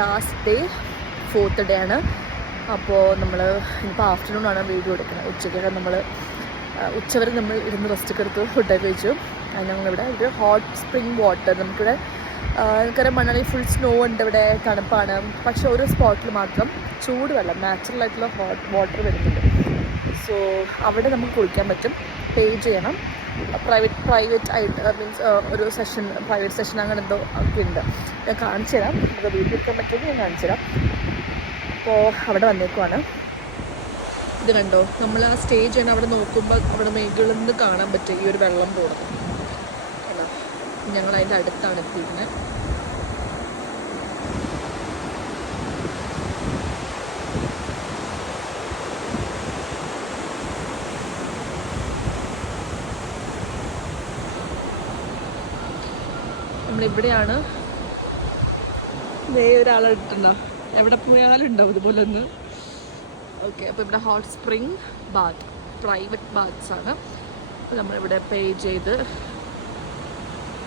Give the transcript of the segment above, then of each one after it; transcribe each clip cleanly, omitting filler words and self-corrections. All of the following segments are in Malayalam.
ലാസ്റ്റ് ഡേ 4th ഡേ ആണ്. അപ്പോൾ നമ്മൾ ഇപ്പോൾ ആഫ്റ്റർനൂണാണ് വീഡിയോ എടുക്കുന്നത്. ഉച്ചയ്ക്കൊക്കെ നമ്മൾ ഉച്ചവരെ നമ്മൾ ഇരുന്ന് റെസ്റ്റൊക്കെ എടുത്ത് ഫുഡൊക്കെ കഴിച്ചു. അതിന് നമ്മളിവിടെ ഒരു ഹോട്ട് സ്പ്രിങ് വാട്ടർ, നമുക്കിവിടെ നമുക്കറിയാം മണാലി ഫുൾ സ്നോ ഉണ്ട്, ഇവിടെ തണുപ്പാണ്. പക്ഷെ ഓരോ സ്പോട്ടിൽ മാത്രം ചൂട് വെള്ളം, നാച്ചുറലായിട്ടുള്ള ഹോട്ട് വാട്ടർ വരുന്നുണ്ട്. സോ അവിടെ നമുക്ക് കുളിക്കാൻ പറ്റും, പേ ചെയ്യണം. പ്രൈവറ്റ് ആയിട്ട് മീൻസ് ഒരു സെഷൻ, പ്രൈവറ്റ് സെഷൻ അങ്ങനെ എന്തോ ഒക്കെ ഉണ്ട്. ഞാൻ കാണിച്ചു തരാം, നമുക്ക് വീട്ടിൽ എടുക്കാൻ പറ്റുമെങ്കിൽ ഞാൻ കാണിച്ചു തരാം. അപ്പോൾ അവിടെ വന്നേക്കുവാണ്. ഇത് കണ്ടോ, നമ്മൾ ആ സ്റ്റേജ് തന്നെ അവിടെ നോക്കുമ്പോൾ അവിടെ മേഖലയിൽ നിന്ന് കാണാൻ പറ്റും ഈ ഒരു വെള്ളം പോകുന്നത്. കേട്ടോ, ഞങ്ങൾ അതിൻ്റെ അടുത്താണ് എത്തിയിരുന്നത്. നമ്മളിവിടെയാണ്. ഇതേ ഒരാളിട്ടുണ്ടോ, എവിടെ പോയാലും ഉണ്ടാവും ഇതുപോലെ ഒന്ന്. ഓക്കെ, അപ്പോൾ ഇവിടെ hot spring bath, private baths ആണ്. അപ്പോൾ നമ്മളിവിടെ പേ ചെയ്ത്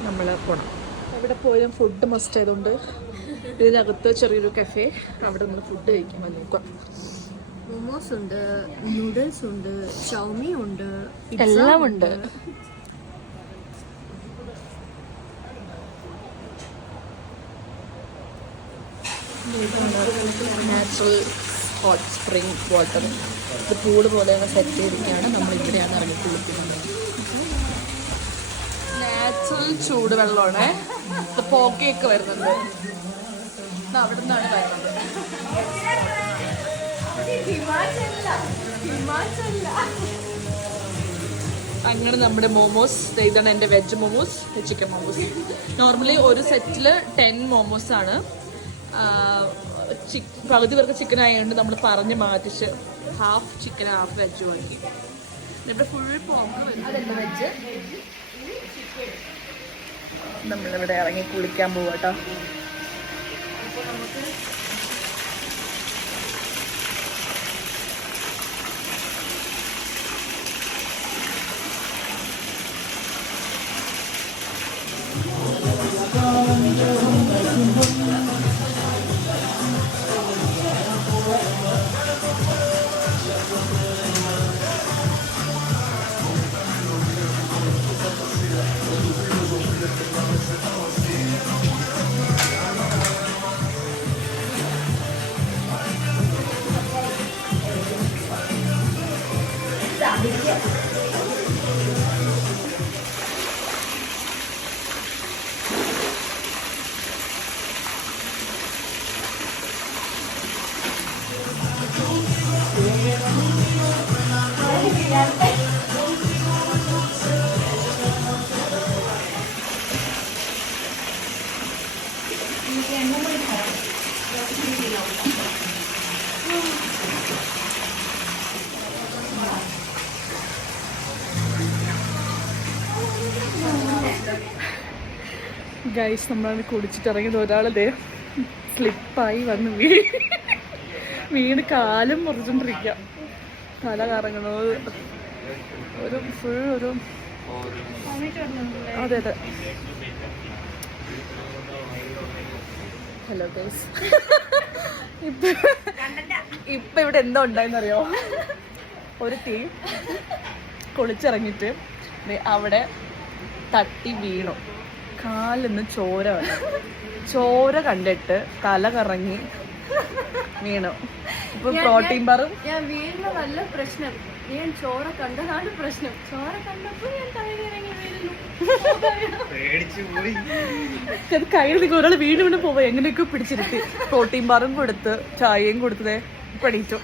നമ്മൾ പോകണം. അവിടെ പോയാലും ഫുഡ് മസ്റ്റ് ആയതുകൊണ്ട് ഇതിനകത്ത് ചെറിയൊരു കഫേ, അവിടെ നമ്മൾ ഫുഡ് കഴിക്കാൻ നോക്കാം. മോമോസ് ഉണ്ട്, നൂഡിൽസ് ഉണ്ട്, ചൗമി ഉണ്ട്, എല്ലാം ഉണ്ട്. നാച്ചുറൽ ഹോട്ട് സ്പ്രിങ് വാട്ടർ, ഇത് പൂള് പോലെയാണ് സെറ്റ് ചെയ്തിരിക്കുകയാണ്. നമ്മളിവിടെയാണ് ഇറങ്ങി കുളിക്കുന്നത്. നാച്ചുറൽ ചൂട് വെള്ളമാണ്. ഇത് പോക്കയൊക്കെ വരുന്നുണ്ട്, ഇത് അവിടെ നിന്നാണ് വരുന്നത്. അങ്ങനെ നമ്മുടെ മോമോസ്, ഇതാണ് എൻ്റെ veg momos, chicken momos. Normally ഒരു സെറ്റിൽ 10 മോമോസ് ആണ്. പകുതി പേർക്ക് ചിക്കൻ ആയതുകൊണ്ട് നമ്മൾ പറഞ്ഞ് മാറ്റിച്ച് ഹാഫ് ചിക്കൻ ഹാഫ് വെജ് വാങ്ങി. ഇവിടെ ഫുൾ പോമ്പ് വെജ്. നമ്മളിവിടെ ഇറങ്ങി കുളിക്കാൻ പോവാ കേട്ടോ. ഗൈസ്, നമ്മളത് കുടിച്ചിട്ടിറങ്ങിയത് ഒരാളതേ സ്ലിപ്പായി വന്ന് വീണ് കാലും മുറിച്ചോണ്ടിരിക്കാം. തല കറങ്ങണോ, ഒരു ഫുൾ ഒരു അതെ അതെ. ഹലോ ഗൈസ്, ഇപ്പൊ ഇവിടെ എന്തോ ഉണ്ടായെന്നറിയോ? ഒരു തീ കുളിച്ചിറങ്ങിട്ട് അവിടെ തട്ടി വീണു, കാലിന്ന് ചോര വന്നു. ചോര കണ്ടിട്ട് തല കറങ്ങി വീണു. ഇപ്പൊ പ്രോട്ടീൻ ബാറും ഞാൻ വീഴുന്ന നല്ല പ്രശ്നം, ഞാൻ ചോര കണ്ടതാണ് പ്രശ്നം. ചോര കണ്ടപ്പോ ഞാൻ തലയിറങ്ങി വീഴുന്നു. കയ്യിൽ നിൽക്കും ഒരാൾ വീണ്ടും വീണ്ടും പോവാ, എങ്ങനെയൊക്കെ പിടിച്ചിരുത്തി പ്രോട്ടീൻ ബാറും കൊടുത്ത് ചായയും കൊടുത്തതേ പണിയിട്ടു.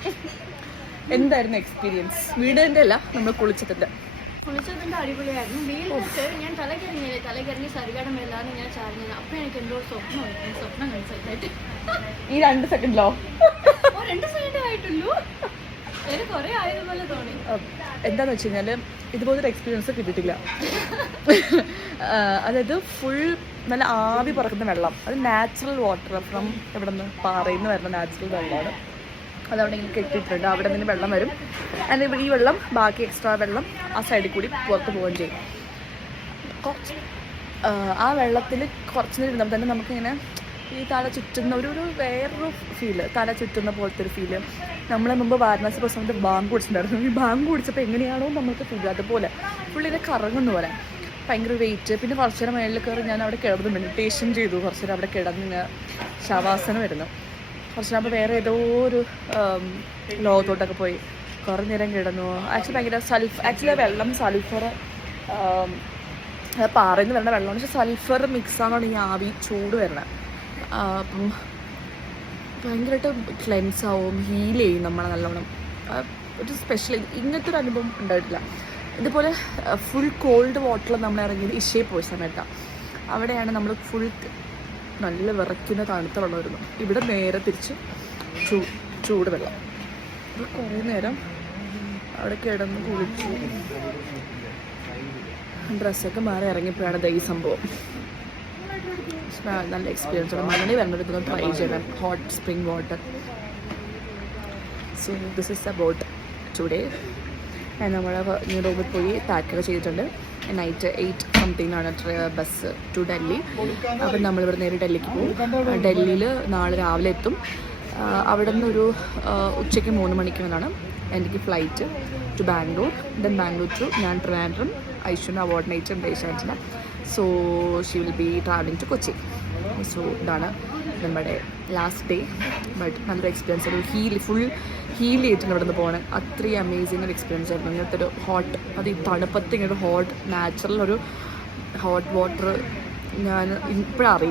എന്തായിരുന്നു എക്സ്പീരിയൻസ്? വീടിന്റെ അല്ല, നമ്മൾ കുളിച്ചതിന്റെ അടിപൊളിയായിരുന്നു. വീട്ടിൽ ഞാൻ തലകറിഞ്ഞ് സരികടം എല്ലാന്ന് ഞാൻ ചാഞ്ഞത്. അപ്പൊ എനിക്ക് എന്തോ സ്വപ്നം കഴിച്ചായിട്ട് ഈ 2 സെക്കൻഡിലോ 2 സെക്കൻഡ് ആയിട്ടുള്ളൂ. എനിക്ക് കുറെ ആയതുപോലെ തോന്നി. എന്താന്ന് വെച്ച് കഴിഞ്ഞാല് ഇതുപോലൊരു എക്സ്പീരിയൻസ് കിട്ടിയിട്ടില്ല. അതായത് ഫുൾ നല്ല ആവി പറക്കുന്ന വെള്ളം, അത് നാച്ചുറൽ വാട്ടർ ഫ്രം ഇവിടെ നിന്ന് പാറയിൽ നിന്ന് വരുന്ന നാച്ചുറൽ വെള്ളമാണ്. അതവിടെ ഇങ്ങനെ കെട്ടിയിട്ടുണ്ട്, അവിടെ നിന്ന് വെള്ളം വരും. ആൻഡ് ഈ വെള്ളം, ബാക്കി എക്സ്ട്രാ വെള്ളം ആ സൈഡിൽ കൂടി പുറത്ത് പോവുകയും ചെയ്യും. കുറച്ച് ആ വെള്ളത്തിൽ കുറച്ച് നേരം ഇരുന്നപ്പോൾ തന്നെ നമുക്കിങ്ങനെ ഈ തല ചുറ്റുന്ന ഒരു വേറൊരു ഫീല്, തല ചുറ്റുന്ന പോലത്തെ ഒരു ഫീല്. നമ്മൾ മുമ്പ് വാരണാസി പോയ സമയത്ത് ബാങ്ക് കുടിച്ചിട്ടുണ്ടായിരുന്നു. ഈ ബാങ്ക് കുടിച്ചപ്പോൾ എങ്ങനെയാണോ നമ്മൾക്ക് ഫീൽ അതുപോലെ ഫുള്ളിനെ കറങ്ങുന്ന പോലെ ഭയങ്കര വെയിറ്റ്. പിന്നെ കുറച്ച് നേരം മേളിൽ കയറി ഞാൻ അവിടെ കിടന്ന് മെഡിറ്റേഷൻ ചെയ്തു. കുറച്ച് നേരം അവിടെ കിടന്ന് ശവാസനം വരുന്നു. കുറച്ച് നേരം വേറെ ഏതോ ഒരു ലോകത്തോട്ടൊക്കെ പോയി കുറേ നേരം കിടന്നു. ആക്ച്വലി ഭയങ്കര ആക്ച്വലി വെള്ളം സൾഫർ പാറയിൽ നിന്ന് വരേണ്ട വെള്ളമാണ്, പക്ഷെ സൾഫർ മിക്സാണ് ഈ ആവി ചൂട് വരണത്. അപ്പം ഭയങ്കരമായിട്ട് ക്ലെൻസ് ആവും, ഹീൽ ചെയ്യും നമ്മളെ നല്ലോണം. ഒരു സ്പെഷ്യൽ ഇങ്ങനത്തെ ഒരു അനുഭവം ഉണ്ടായിട്ടില്ല. ഇതുപോലെ ഫുൾ കോൾഡ് വാട്ടറിൽ നമ്മൾ ഇറങ്ങിയത് ഇഷയെ പോയ സമയത്താണ്. അവിടെയാണ് നമ്മൾ ഫുൾ നല്ല വിറയ്ക്കുന്ന തണുത്ത വെള്ളം വരുന്നു. ഇവിടെ നേരെ തിരിച്ച് ചൂട് വെള്ളം. അപ്പോൾ കുറേ നേരം അവിടെ കിടന്ന് കുളിച്ചു, ഡ്രസ്സൊക്കെ മാറി ഇറങ്ങിയപ്പോഴാണ് ഈ സംഭവം. നല്ല എക്സ്പീരിയൻസ് ആണ്. മണി വരേണ്ടത് ട്രൈ ചെയ്യണം hot spring water. So this is about today. നമ്മൾ റൂമിൽ പോയി പാക്കൊക്കെ ചെയ്തിട്ടുണ്ട്. നൈറ്റ് 8 സംതിങ്ങിനാണ് ബസ് ടു ഡൽഹി. അപ്പം നമ്മളിവിടെ നേരെ ഡൽഹിക്ക് പോകും. ഡൽഹിയിൽ നാളെ രാവിലെ എത്തും. അവിടെ നിന്നൊരു ഉച്ചയ്ക്ക് 3 മണിക്ക് വന്നാണ് എനിക്ക് flight to Bangalore. Then Bangalore to ഞാൻ ട്രിവാൻഡ്രം. ഐശ്വര്യ അവാർഡ് നൈറ്റ് ഉണ്ട് ഏഷ്യാനെറ്റിൽ. So she will be travelling to Kochi. So ഇതാണ് നമ്മുടെ ലാസ്റ്റ് ഡേ. ബട്ട് നല്ലൊരു എക്സ്പീരിയൻസ് ഒരു ഫുൾ ഹീൽ ചെയ്തിട്ടുണ്ട് ഇവിടെ നിന്ന് പോകണം. അത്രയും അമേസിങ് ഒരു എക്സ്പീരിയൻസ് ആയിരുന്നു. ഇങ്ങനത്തെ ഒരു ഹോട്ട്, അത് ഈ തണുപ്പത്ത് ഇങ്ങനെ ഹോട്ട് നാച്ചുറൽ ഒരു ഹോട്ട് വാട്ടർ ഞാൻ ഇപ്പോഴറിയും.